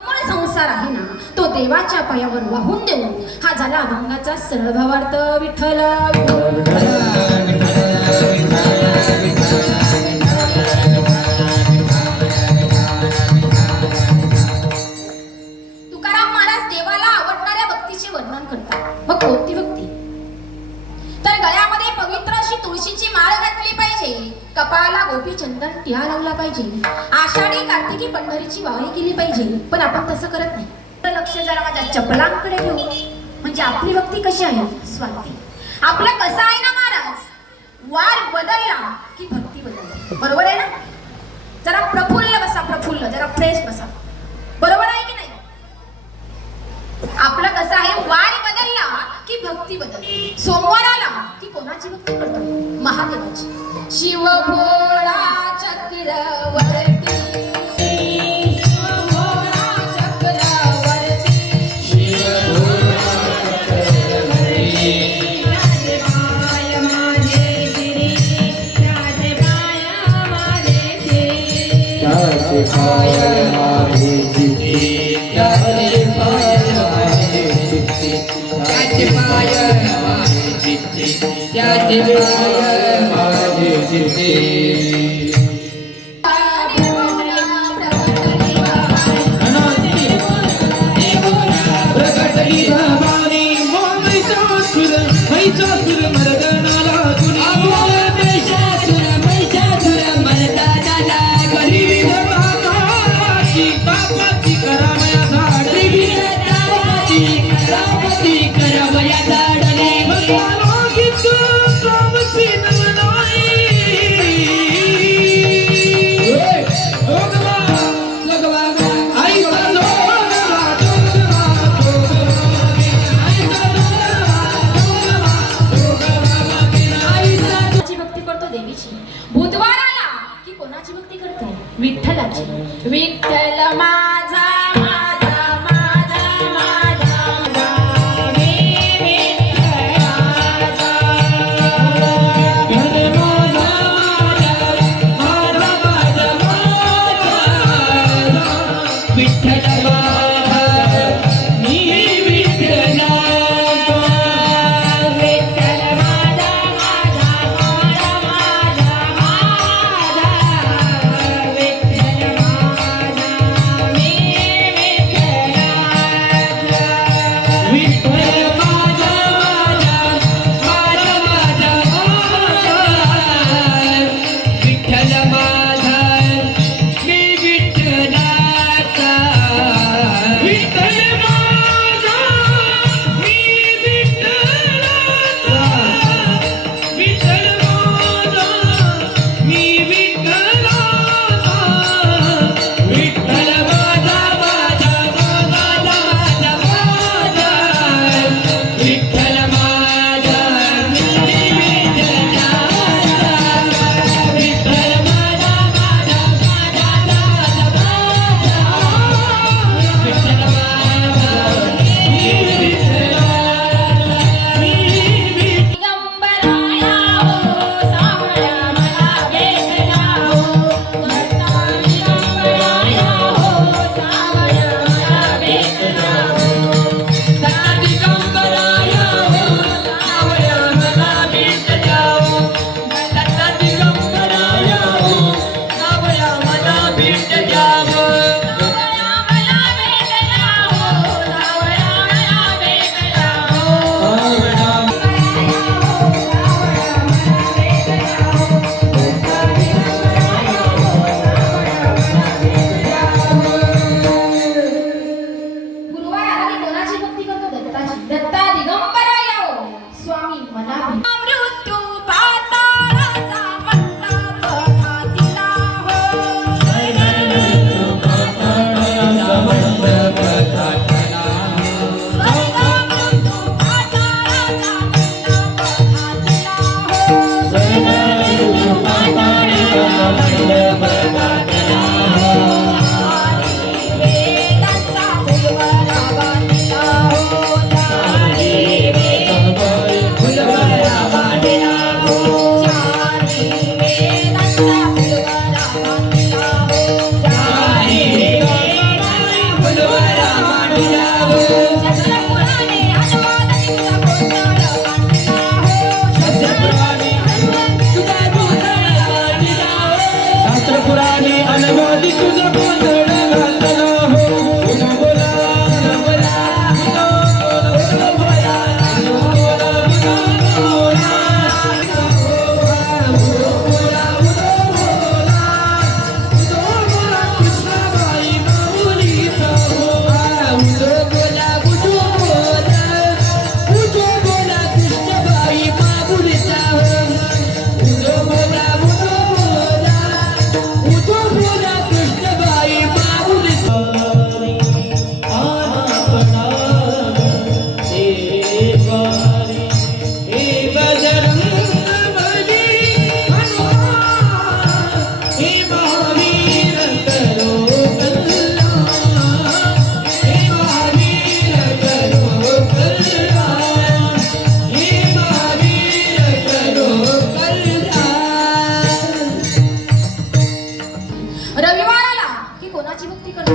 मूळ संसार आहे ना तो देवाच्या पायावर वाहून देऊन हा झाला अभंगाचा सरळ भावार्थ. विठ्ठल तुकाराम महाराज देवाला आवडणाऱ्या भक्तीचे वर्णन करतात. मग कोणती भक्ती? तर गळ्यामध्ये पवित्र अशी तुळशीची माळ घातली पाहिजे, कपाळाला गोपी चंदन टिळा लावला पाहिजे, आषाढी कार्तिकी पंढरीची वारी केली पाहिजे. पण आपण तसं करत नाही. तर लक्ष जरा माझ्या चपलांकडे घेऊ. म्हणजे आपली भक्ती कशी आहे स्वाती? आपलं कसं आहे ना महाराज, वार बदलला की भक्ती बदलते. बरोबर आहे ना? जरा प्रफुल्ल बसा, प्रफुल्ल जरा फ्रेश बसा. बरोबर आहे की नाही? आपलं कसं आहे, वार बदलला की भक्ती बदलते. सोमवार आला की कोणाची भक्ती करतो? महादेवाची. शिव भोळा चक्रवर्ती, विठ्ठलाची. विठ्ठल माझा माझा माझा माझा विठ्ठल माझा मी विठ्ठलाचा शास्त्रपुराणे अनुवाद तुझा गोंधळ मांडला हो. शास्त्रपुराणे तुझा गोंधळ मांडला हो. शास्त्रपुराणे अनुवादी तुझा गोंधळ घातला हो. बोला बोला बोला बोला बोला रविवार आला की कोणाची भक्ती करतो?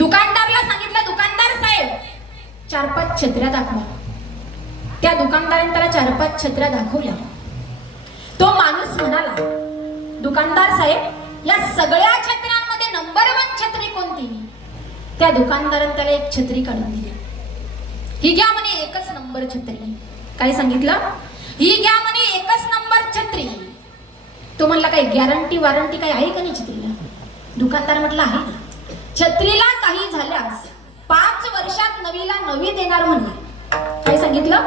दुकानदारला सांगितलं, दुकानदार साहेब 4-5 छत्र्या दाखवा. त्या दुकानदाराने त्याला 4-5 छत्र्या दाखवल्या. तो माणूस म्हणाला, दुकानदार साहेब या सगळ्या छत्र्यांमध्ये नंबर 1 छत्री कोणती? त्या दुकानदाराने त्याला एक छत्री काढून दिली. ही घ्या म्हणे एकच नंबर छत्री. काय सांगितलं? ही घ्या म्हणे एकच नंबर छत्री. तो म्हणला काय गॅरंटी वॉरंटी काय आहे का नाही छत्रीला? दुकानदार म्हटलं आहे ना. छत्रीला काही झाल्यास 5 वर्षात नवीला नवी देणार म्हणे. काय सांगितलं?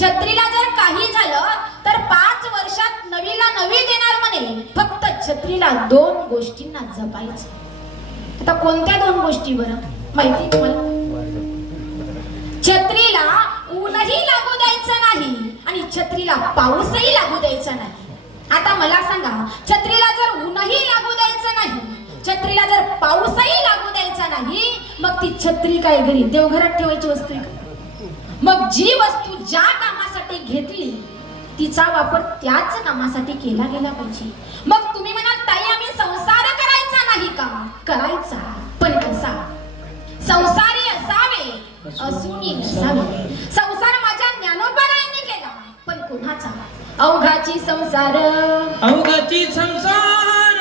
छत्रीला जर काही झालं तर 5 वर्षात नवीला नवी देणार म्हणे. फक्त छत्रीला 2 गोष्टींना जपायचं. आता कोणत्या 2 गोष्टी बरं माहिती तुम्हाला? छत्रीला ऊनही लागू द्यायचं नाही आणि छत्रीला पाऊसही लागू द्यायचा नाही. आता मला सांगा, छत्रीला जर ऊनही लागू द्यायचं नाही, छत्रीला जर पाऊसही लागू द्यायचा नाही, मग ती छत्री काय घरी देवघरात ठेवायची वस्तू आहे का? मग जी वस्तू ज्या कामासाठी घेतली तिचा वापर त्याच कामासाठी केला गेला पाहिजे. मग तुम्ही म्हणाल ताई आम्ही संसार करायचा नाही का? करायचा, पण कसा? संसारी असावे असूनी नसावे. संसार माझ्या ज्ञानोबारायांनी केला, पण कुणाचा? अवघाची संसार अवघाची संसार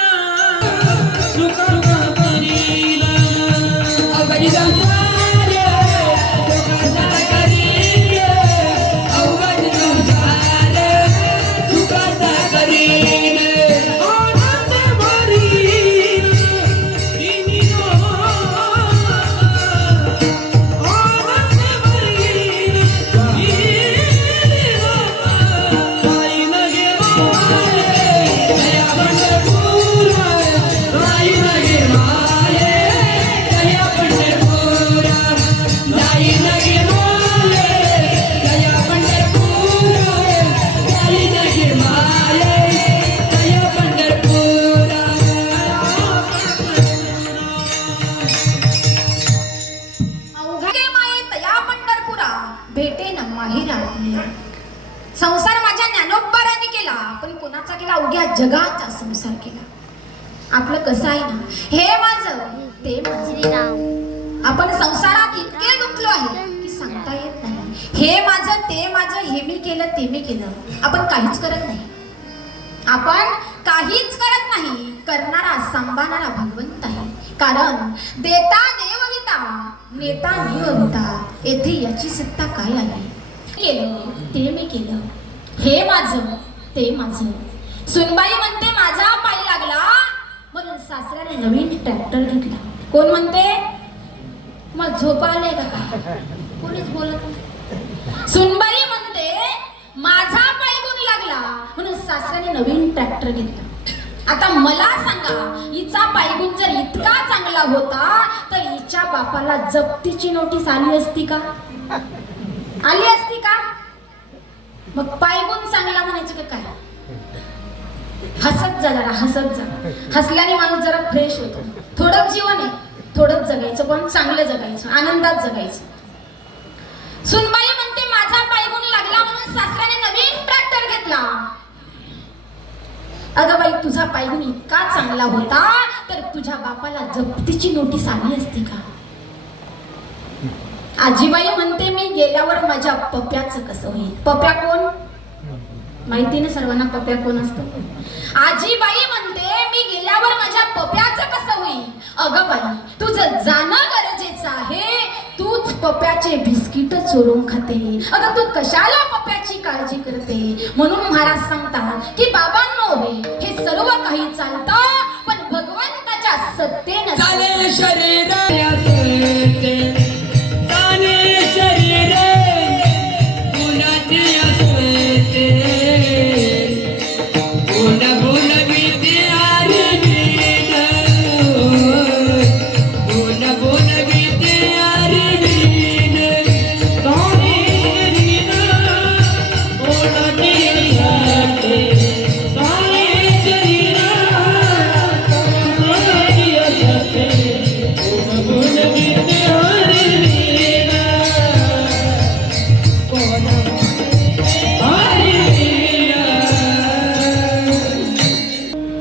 सुख करीला अवघाची संसार सुखाचा करील अवघाची संसार सुखाचा करील आनंद भरील तिनिनो आनंद भरील तिनिनो काही नगे माये दया पंढरपूर काही नगे माये दया पंढरपूर काही नगे माये दया पंढरपूर काही नगे माये दया पंढरपूर अवघे माये तया पंढरपुरा भेटे न माहेरा. संसार माझ्या ज्ञानोबारांनी केला, पण कोणाचा केला? अवघ्या जगाचा संसार केला. आपलं कसं आहे ना, हे माझं ते माझं. आपण संसारात इतके गुंतलो आहे की सांगता येत नाही. हे माझं ते माझं, हे मी केलं ते मी केलं. आपण काहीच करत नाही. आपण काहीच करत नाही. करणारा सांभाळणारा भगवंत आहे. कारण देता देवविता नेता नियमिता, येथे याची सत्ता काय आहे? केलं ते मी केलं, हे माझं ते माझं. सुनबाई म्हणते माझा पाय लागला म्हणून सासऱ्याने नवीन ट्रॅक्टर घेतला. कोण म्हणते? मग झोप आले का? कोणीच बोलत नाही. सुनबाई म्हणते माझा पाय गुण लागला म्हणून सासऱ्याने नवीन ट्रॅक्टर घेतला. आता मला सांगा, हिचा पायगुण जर इतका चांगला होता तर हिच्या बापाला जप्तीची नोटीस आली असती का? आली असती का? मग पायगुण चांगला म्हणायचं का काय? हसत जा जरा, हसत जा. हसल्याने माणूस जरा फ्रेश होतो. थोडं जीवन आहे, थोडंच जगायचं, पण चांगलं जगायचं, आनंदात जगायचं. सुनबाई म्हणते माझा पायगुण लागला म्हणून सासऱ्याने नवीन ट्रॅक्टर घेतला. अगं बाई, तुझा पायगुण इतका चांगला होता तर तुझ्या बापाला जप्तीची नोटीस आली असती का? आजीबाई म्हणते मी गेल्यावर माझ्या पप्याचं कसं होईल? पप्या कोण? माहिती ना सर्वांना पप्या कोण असतो? आजीबाई म्हणते मी गेल्यावर माझ्या पप्याचं कसं होईल? अगं बाई, तुझं जाणं गरजेचं आहे. तूच पप्याचे बिस्किट चोरून खाते. अगं तू कशाला पप्याची काळजी करते? म्हणून महाराज सांगतात की बाबांनो, हे सर्व काही चालतं पण भगवंताच्या सत्तेनं चाले शरीर चाले शरीर गुणाचे असते गुण गुण विद्यारी गुण गुण विद्यारी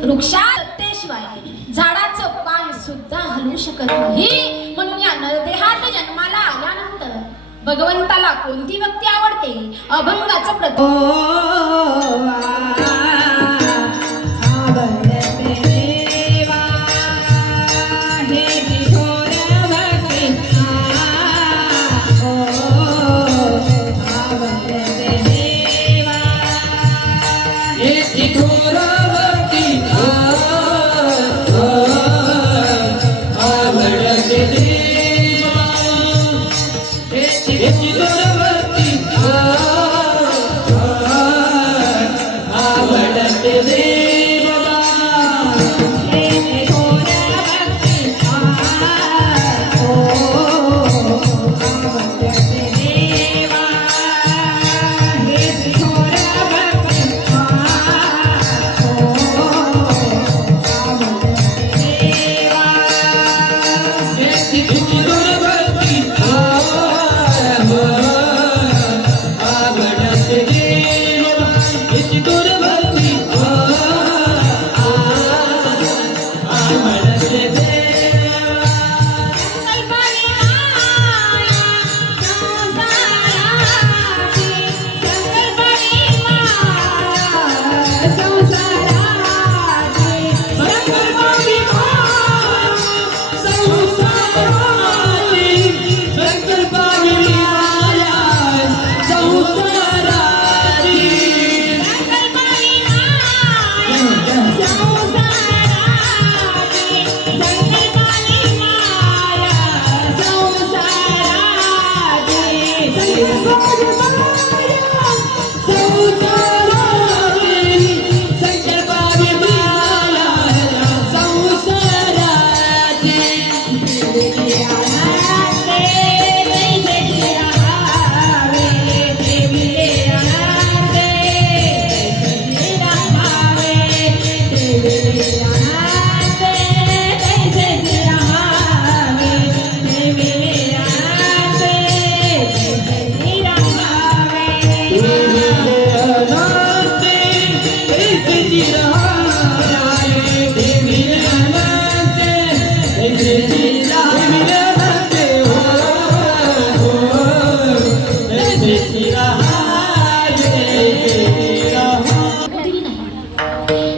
वृक्षात सत्तेशिवाय झाडाचं पान सुद्धा हलू शकत नाही. म्हणून या नरदेहात जन्माला आल्यानंतर भगवंताला कोणती व्यक्ती आवडते? अभंगाचं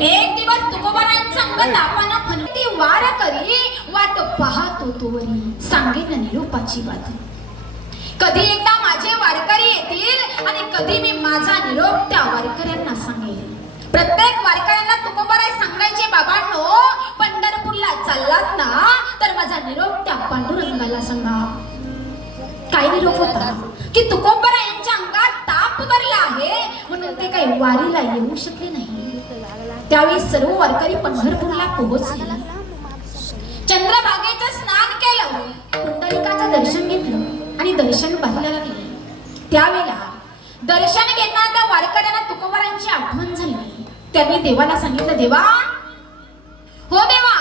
एक दिवस तुकोबारांचा अंग तापानं फनती वार करी वाट पाहतो तोवरी सांगेन निरोपाची बात. कधी एकदा माझे वारकरी येतील आणि कधी मी माझा निरोप त्या वारकऱ्यांना सांगेन. प्रत्येक वारकऱ्यांना तुकोबाराय सांगायचे, बाबांनो पंढरपूरला चाललात ना तर माझा निरोप त्या पांडुरंगाला सांगा. काय निरोप होता की तुकोबाराय यांच्या अंगात ताप भरला आहे म्हणून ते काही वारीला येऊ शकले नाही. त्यावेळी सर्व वारकरी पंढरपूरला पोहोचले. चंद्रभागेचं स्नान केलं, पुंडलिकाचं दर्शन घेतलं आणि दर्शन पाहायला लागले. त्यावेळेला दर्शन घेताना वारकऱ्यांना तुकोबारांची आठवण झाली. त्यांनी देवाला सांगितलं, देवा हो देवा,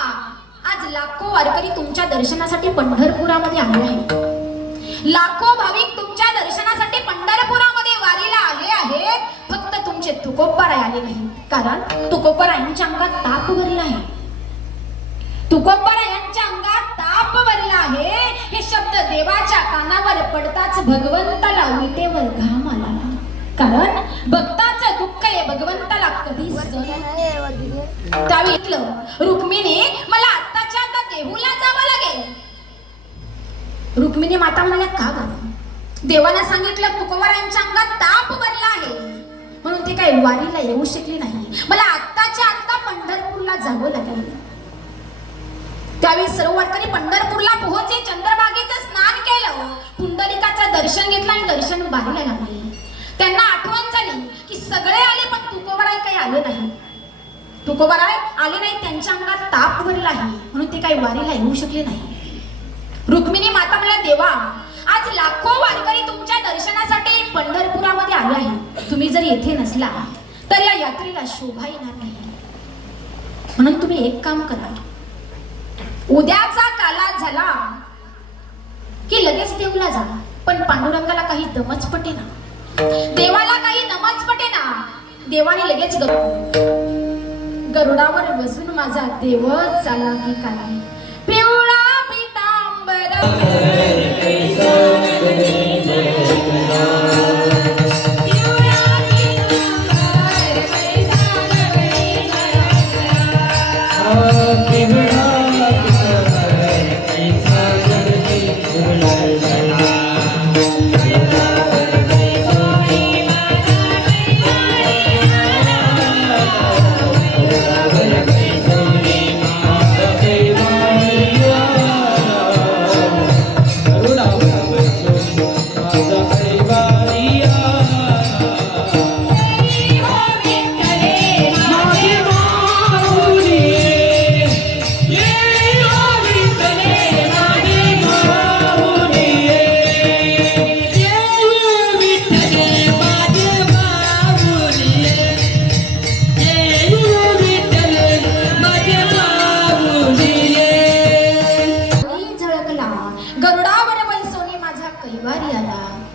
आज लाखो वारकरी तुमच्या दर्शनासाठी पंढरपुरामध्ये आले आहेत. लाखो भाविक तुमच्या दर्शनासाठी पंढरपुरामध्ये वारीला आले आहेत. फक्त तुमचे तुकोबाराय आले नाहीत, कारण तुकोबारायांच्या अंगात ताप भरला आहे. तुकोबारायांच्या अंगात ताप भरला आहे हे शब्द देवाच्या कानावर पडताच भगवंताला विटेवर घाम आला. कारण भक्ताचं दुःख हे भगवंताला कधी त्यावेळी रुक्मिणी मला आत्ताच्या आता देहूला जावं लागेल. रुक्मिणी माता म्हणाल्या, का गं? देवाला सांगितलं तुकोबारायांच्या अंगात ताप भरला आहे म्हणून ते काही वारीला येऊ शकले नाही. मला आत्ताच्या आत्ता पंढरपूरला जावं लागेल. त्यावेळी सर्व वारकरी पंढरपूरला पोहोचले. चंद्रभागेचं स्नान केलं, पुंडलिकाचं दर्शन घेतलं आणि दर्शन बाहेर लागले. त्यांना आठवण झाली की सगळे आले पण तुकोबाराय काही आले नाही. तुकोबाराय आले नाही, त्यांच्या अंगात ताप भरला आहे म्हणून ते काही वारीला येऊ शकले नाही. रुक्मिणी माता म्हणल्या, देवा आज लाखो वारकरी तुमच्या दर्शनासाठी पंढरपुरामध्ये आले आहेत. तुम्ही जर येथे नसला तर या यात्रेला शोभा येणार नाही. म्हणून तुम्ही एक काम करा, उद्याचा काला झाला की लगेच देवला जा. पण पांडुरंगाला काही दमच पटेना, देवाला काही नमच पटेना. देवाने लगेच गरुडावर बसून माझा देव चाला की काय पिवळा पितांबर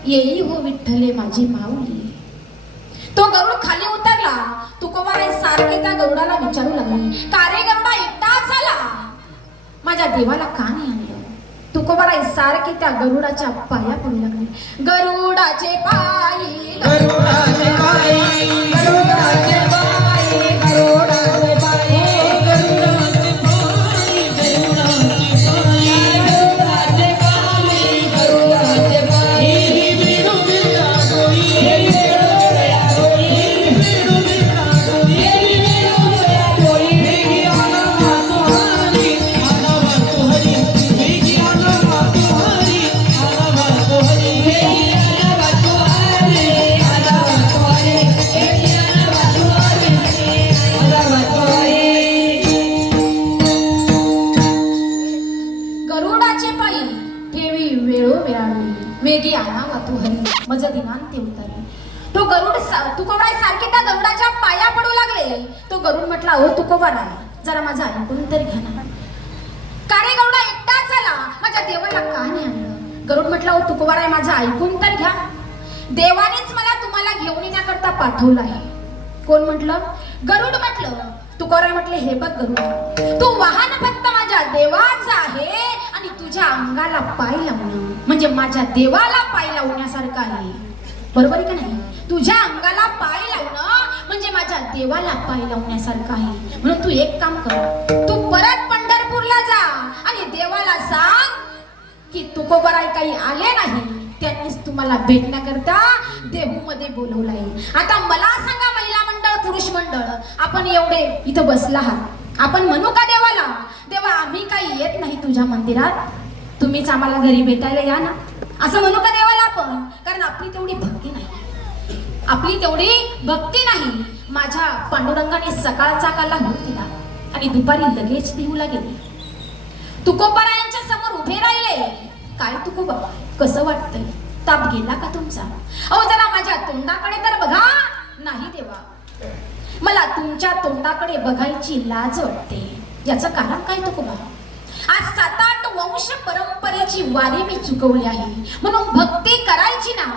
येई हो विठ्ठले माझी माऊली. तो गरुड खाली उतरला. तुकोबाराय सारखे त्या गरुडाला विचारू लागले, का रे गरुडा एकटाच आला? माझ्या देवाला का नाही आणलं? तुकोबाराय सारखे त्या गरुडाच्या पाया पडू लागले. गरुडाचे पायी, गरुडाचे पायी, गरुडाचे पायी, गरुडाचे पायी, गरुडाचे पायी, गरुडाचे पायी, गरुडाचे पायी. आणि ते उतरले. तो गरुड तुकोबाराय सारखे त्या गरुडाच्या पाया पडू लागले. तो गरुड म्हटला, ओ तुकोबाराय, जरा माझा ऐकून तरी घ्या ना. का रे गरुडा एकटाच झाला, माझ्या देवाला का नाही आणलं? गरुड म्हटला, ओ तुकोबाराय, माझं ऐकून तर घ्या. देवानेच मला तुम्हाला घेऊन येण्याकरता पाठवलं आहे. कोण म्हटलं? गरुड म्हटलं. तुकोबाराय म्हटले, हे बघ गरुड, तू वाहन फक्त माझ्या देवाचं आहे आणि तुझ्या अंगाला पाय लावणं म्हणजे माझ्या देवाला पाय लावण्यासारखं आहे. बरोबर आहे का नाही? तुझ्या अंगाला पाय लावणं म्हणजे माझ्या देवाला पाय लावण्यासारखं आहे. म्हणून तू एक काम कर, तू परत पंढरपूरला जा आणि देवाला सांग की तुकोबाराय काही आले नाही, त्यांनीच तुम्हाला भेटण्याकरता देहूमध्ये बोलवलंय. आता मला सांगा, महिला मंडळ, पुरुष मंडळ, आपण एवढे इथं बसला आहात, आपण म्हणू का देवाला, देवा आम्ही काही येत नाही तुझ्या मंदिरात, तुम्हीच आम्हाला घरी भेटायला या ना, असं म्हणू का देवाला आपण? कारण आपली तेवढी भक्ती नाही, आपली तेवढी भक्ती नाही. माझ्या पांडुरंगाने सकाळचा काला होत दिला आणि दुपारी लगेच देऊला गेले. तुकोबारायांच्या समोर उभे राहिले. काय तुकोबा, कसं वाटतंय? ताप गेला का तुमचा? अहो जरा माझ्या तोंडाकडे तर बघा. नाही देवा, मला तुमच्या तोंडाकडे बघायची लाज वाटते. याचं कारण काय तुकोबा? आज 7-8 वंश परंपरेची वारी मी चुकवली आहे, म्हणून भक्ती करायची ना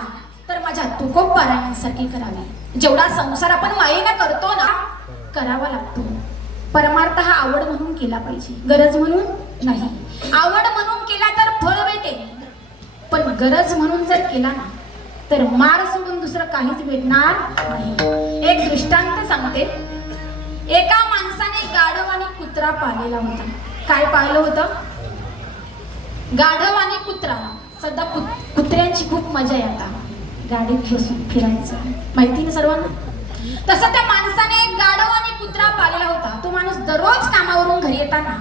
तर माझ्या तुकोबारायांसारखी करावी. जेवढा संसार आपण मायेनं करतो ना, करावा लागतो. परमार्थ हा आवड म्हणून केला पाहिजे, गरज म्हणून नाही. आवड म्हणून केला तर फळ भेटेल, पण गरज म्हणून जर केला ना तर मार सोडून दुसरं काहीच भेटणार नाही. एक दृष्टांत सांगते. एका माणसाने गाढव आणि कुत्रा पाळलेला होता. काय पाळलं होतं? गाढव आणि कुत्रा. सध्या कुत्र्यांची खूप मजा आहे आता, गाडीत बसून फिरायचं, माहिती ना सर्वांना. तसं त्या माणसाने एक गाढव आणि कुत्रा पाळलेला होता. तो माणूस दररोज कामावरून घरी येताना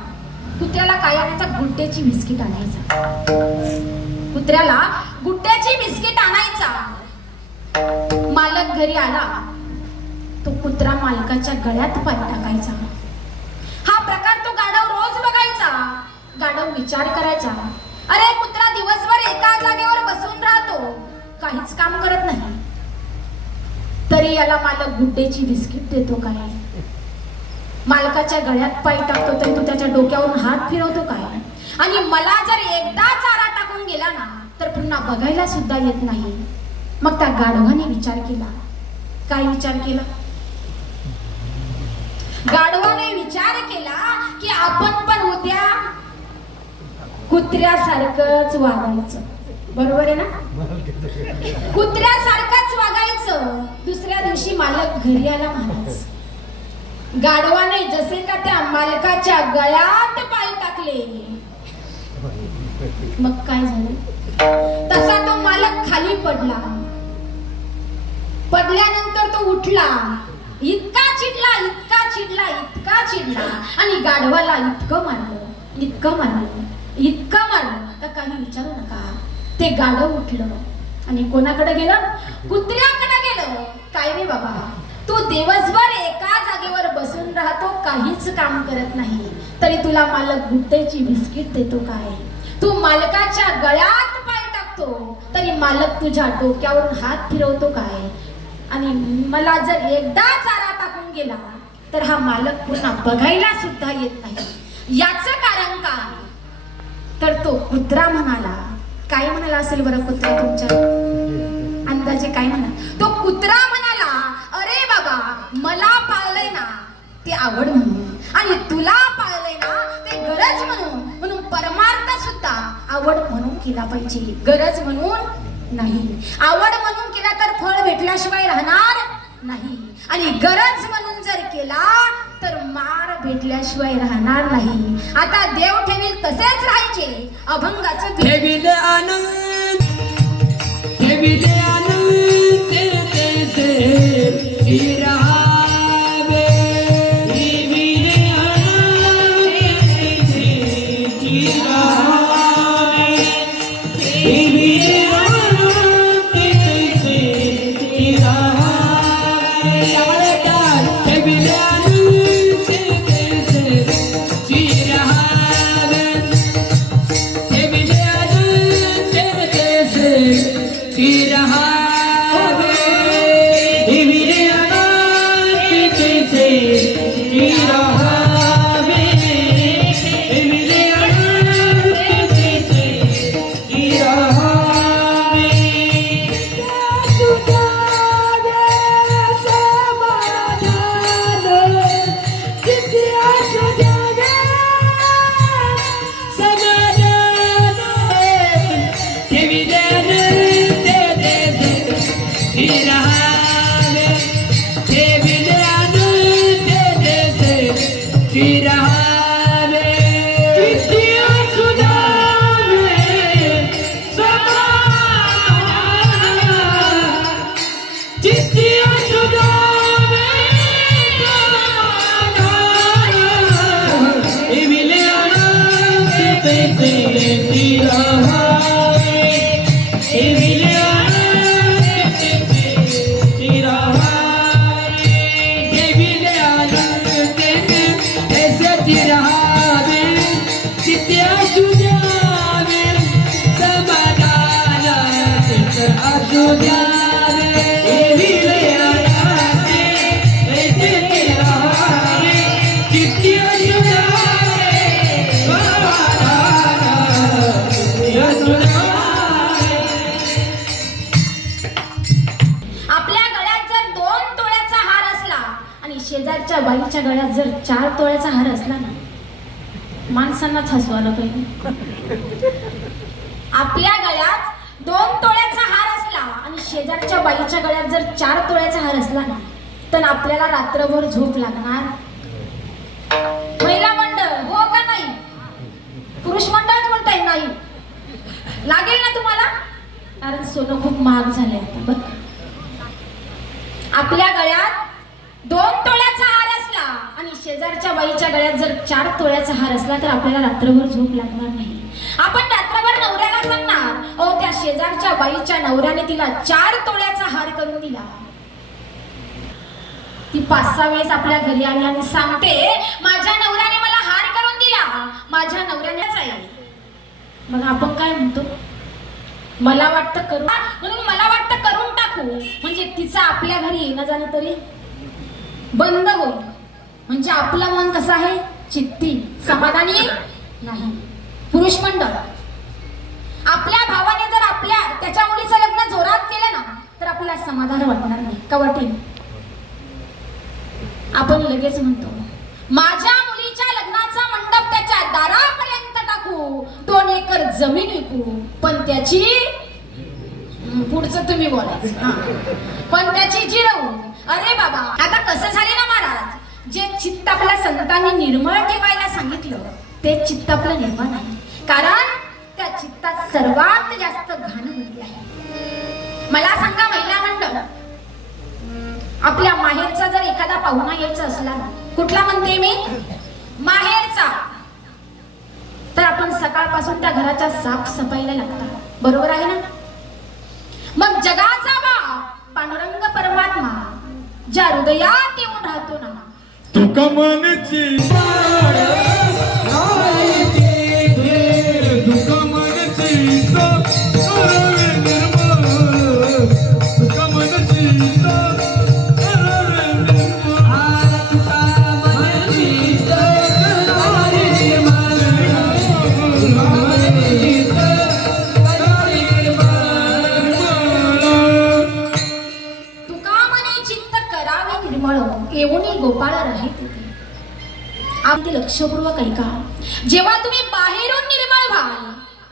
कुत्र्याला काय आणायचा? गुड्ड्याची बिस्किट आणायचा. कुत्र्याला गुड्ड्याची बिस्किट आणायचा. मालक घरी आला, तो कुत्रा मालकाच्या गळ्यात पाय टाकायचा. हा प्रकार तो गाढव रोज बघायचा. गाढव विचार करायचा, अरे कुत्रा दिवसभर एका जागेवर बसून राहतो, काहीच काम करत नाही, तरी याला मालक गुड्डेची बिस्किट देतो काय? मालकाच्या गळ्यात पाय टाकतो तरी तू त्याच्या डोक्यावरून हात फिरवतो काय? आणि मला जर एकदा चारा टाकून गेला ना तर पुन्हा बघायला सुद्धा येत नाही. मग त्या गाढवाने विचार केला. काय विचार केला? गाढवाने विचार केला की आपण पण उद्या कुत्र्यासारखंच वागायचं. बरोबर आहे ना? कुत्र्यासारखंच वागायचं. दुसऱ्या दिवशी मालक घरी आला महाराज. गाढवाने जसे का त्या मालकाच्या गळ्यात पाय टाकले, मग काय झालं? तसा तो मालक खाली पडला. पडल्यानंतर तो उठला. इतका चिडला, इतका चिडला, इतका चिडला आणि गाढवाला इतकं मारलं, इतकं मारलं, इतकं मारलं तर काही विचारू नका. ते गाढव उठलं आणि कोणाकडे गेलं? कुत्र्याकडे गेलं. काय रे बाबा, तू दिवसभर एका जागेवर बसून राहतो, काहीच काम करत नाही, तरी तुला मालक गुड्डेची बिस्किट देतो काय? तू मालकाच्या गळ्यात पाय टाकतो तरी मालक तुझ्या डोक्यावरून हात फिरवतो काय? आणि मला जर एकदा चारा टाकून गेला तर हा मालक पुन्हा बघायला सुद्धा येत नाही. याचं कारण काय? तर तो कुत्रा म्हणाला. काय म्हणाला असेल बरं कुत्रा? तुमच्या अंदाजे काय म्हणाला? तो कुत्रा म्हणाला, अरे बाबा, मला पाळलंय ना ते आवड म्हणून आणि तुला पाळलंय ना ते गरज म्हणून, म्हणून परमार्थ सुद्धा आवड म्हणून केला पाहिजे, गरज म्हणून नाही. आवड म्हणून केला तर फळ भेटल्याशिवाय राहणार नाही आणि गरज म्हणून जर केला तर मार भेटल्याशिवाय राहणार नाही. आता देव ठेवील तसेच राहायचे. अभंगाचं ठेविले आनंद, ठेविले आनंद तेथे चिरावे, ठेविले आनंद तेथे चिरावे, ठेविले आनंद तेथे चिरावे, ठेविले आनंद तेथे चिरावे, ठेविले आनंद तेथे चिरावे. असू द्यावे समाधान, किती असू द्यावे समाधान, ठेविल्यान ते देश चिरावे, ठेविल्यान ते देश चिरावे, किती असू द्यावे समाधान, किती असू द्यावे समाधान, ठेविल्यान ते देश चिरावे, ठेविल्यान ते देश चिरावे, ठेविल्यान ते देश चिरावे, किती असू द्यावे समाधान, किती असू द्यावे, ठेविल्यान ते देश चिरावे, किती असू द्यावे समाधान, किती असू द्यावे. आपल्या गळ्यात जर 2 तोळ्याचा हार असला आणि शेजारच्या बाईच्या गळ्यात जर 4 तोळ्याचा हार असला ना, माणसांनाच हसू आलं पाहिजे. आपल्या गळ्यात 2 तोळ्याचा हार असला आणि शेजारच्या बाईच्या गळ्यात जर 4 तोळ्याचा हार असला ना, तर आपल्याला रात्रभर झोप लागणार. महिला मंडळ हो का नाही? पुरुष मंडळच बोलताय नाही लागेल ना तुम्हाला, कारण सोनं खूप महाग झालंय आता. बरं, आपल्या गळ्यात 2 तोळ्याचा हार असला आणि शेजारच्या बाईच्या गळ्यात जर 4 तोळ्याचा हार असला तर आपल्याला रात्रभर झोप लागणार नाही. आपण रात्रभर नवऱ्याला सांगणार, ओ त्या शेजारच्या बाईच्या नवऱ्याने तिला 4 तोळ्याचा हार करून दिला. ती 5-6 वेळेस आपल्या घरी आली आणि सांगते, माझ्या नवऱ्याने मला हार करून दिला, माझ्या नवऱ्यानेच आहे. मग आपण काय म्हणतो? मला वाटतं करू, म्हणून मला वाटतं करून टाकू, म्हणजे तिचं आपल्या घरी येणं जाणं तरी बंद होईल. म्हणजे आपलं मन कसं आहे? चित्ती, समाधानी नाही. पुरुष मंडळ, आपल्या भावाने जर त्याच्या मुलीचं लग्न जोरात केलं ना, तर आपल्याला समाधान वाटणार नाही का? वाटेल? आपण लगेच म्हणतो, माझ्या मुलीच्या लग्नाचा मंडप त्याच्या दारापर्यंत टाकू, 2 एकर जमीन विकू, पण त्याची पुढचं तुम्ही बोलायचं, पण त्याची जिरवू. अरे बाबा, आता कसं झाले ना महाराज, जे चित्त आपल्या संतांनी निर्मळ ठेवायला सांगितलं ते चित्त आपलं निर्मळ नाही, कारण त्या चित्तात सर्वात जास्त घाण भरली आहे. मला सांगा महिला मंडळ, आपल्या माहेरचा जर एखादा पाहुणा यायचा असला ना, कुठला म्हणते मी? माहेरचा, तर आपण सकाळपासून त्या घराच्या साफसफाईला लागतात, बरोबर आहे ना? मग जगाचा बाप पांडुरंग परमात्मा ज्या हृदयात येऊन राहतो ना, तुका मनची पाड नाही तेथे, तुका मनची करवे निर्मळ, तुका मनची करवे निर्मळ, तुका मनची करवे निर्मळ, तुका मनची करवे निर्मळ, तुका मने चित्त करावे निर्मळ, येऊनी गोपाळ राहे तिथे. अगदी लक्षपूर्वक ऐका, जेव्हा तुम्ही बाहेरून निर्मळ व्हाल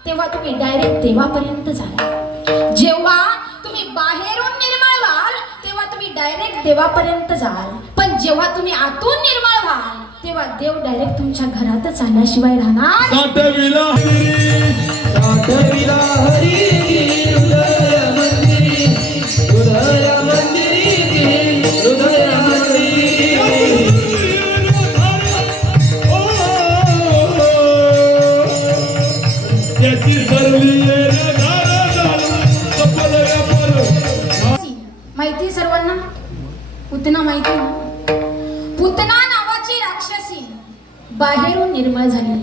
तेव्हा तुम्ही डायरेक्ट देवापर्यंत जाल. जेव्हा तुम्ही बाहेरून निर्मळ व्हाल तेव्हा तुम्ही डायरेक्ट देवापर्यंत जाल, पण जेव्हा तुम्ही आतून निर्मळ व्हाल तेव्हा देव डायरेक्ट तुमच्या घरातच आल्याशिवाय राहणार. साठविला साठविला हरी हृदय मंदिरी, हृदय मंदिरी, हृदय मंदिरी, त्याची सरली माहिती सर्वांना? पुतना माहिती ना? पुतना नावाची राक्षसी बाहेरून निर्मळ झाली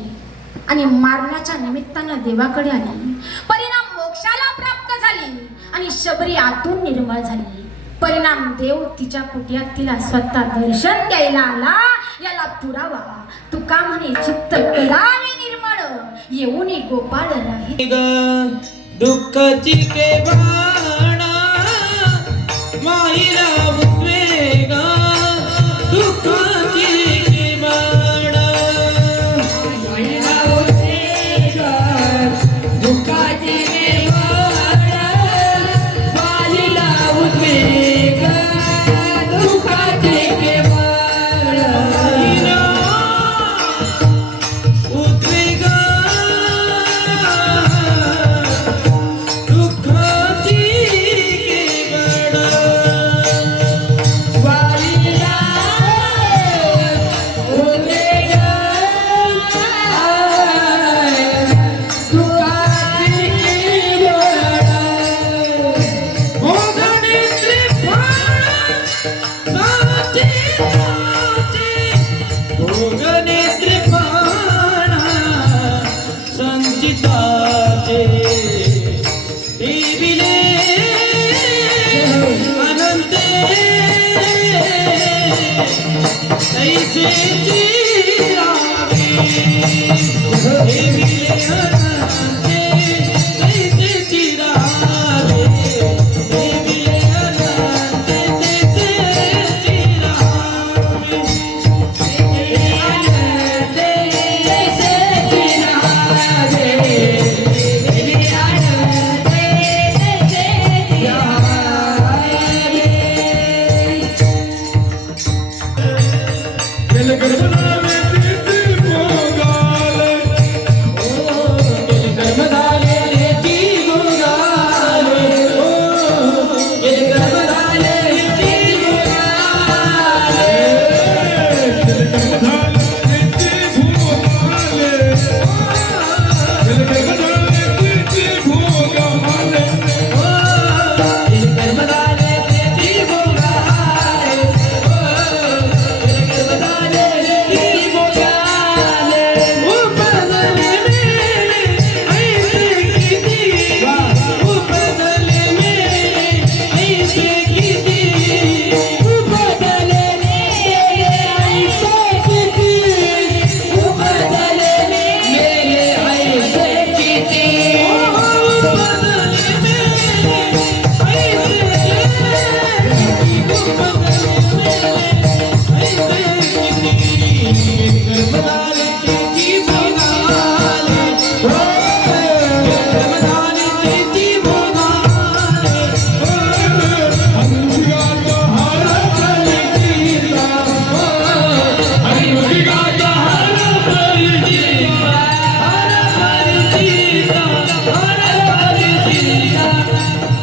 आणि मारण्याच्या निमित्तानं देवाकडे आली, परिणाम मोक्षाला प्राप्त झाली, आणि शबरी आतून निर्मळ झाली, परिणाम देव तिच्या कुटियात तिला स्वतः दर्शन द्यायला आला. याला पुरावा तुका म्हणे चित्त करावे निर्मळ, येऊन गोपाळ राही. दुःखाची केवाणा वाहिला उद्वेग दुःखाची किमान वाहिला उद्वेग दुःखाची केवळ वाहिला उद्वेग दुःखाची केवळ उद्वेग दुःखाची केवळ वाहिला उद्वेग दुःखाची केवळ भोगणीचे फळ भोगणेत्री फळ संचिताचे देविले अनंते ऐसे चिरावे देविले अनंते ऐसे चिरावे देविले अनंते ऐसे चिरावे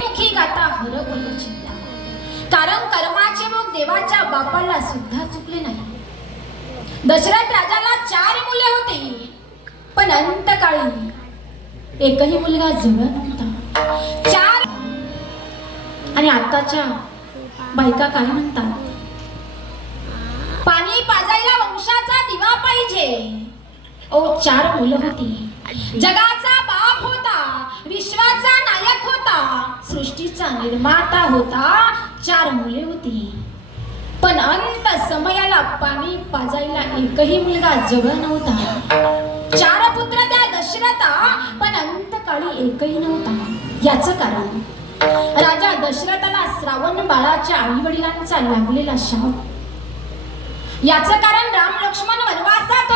मुखी गाता हर बोल चिंता. कारण कर्माचे भोग देवाच्या बापाला सुद्धा चुकले नाही. दशरथ राजाला 4 मुले होती, पण अंतकाळी एकही मुलगा जवळ नव्हता. 4 आणि आताच्या बायका काय म्हणतात, पाणी पाजायला वंशाचा दिवा पाहिजे. ओ 4 मुलं होती. जगाचा बाप होता, विश्वाचा नायक होता, सृष्टीचा निर्माता होता. 4 मुले होती, पण अंत समयाला पाणी पाजायला एकही मुलगा जवळ नव्हता. 4 पुत्र त्या दशरथा, पण अंतकाळी एकही नव्हता. याचं कारण राजा दशरथाला श्रावण बाळाच्या आई वडिलांचा लागलेला शाप. याचं कारण राम लक्ष्मण वनवासात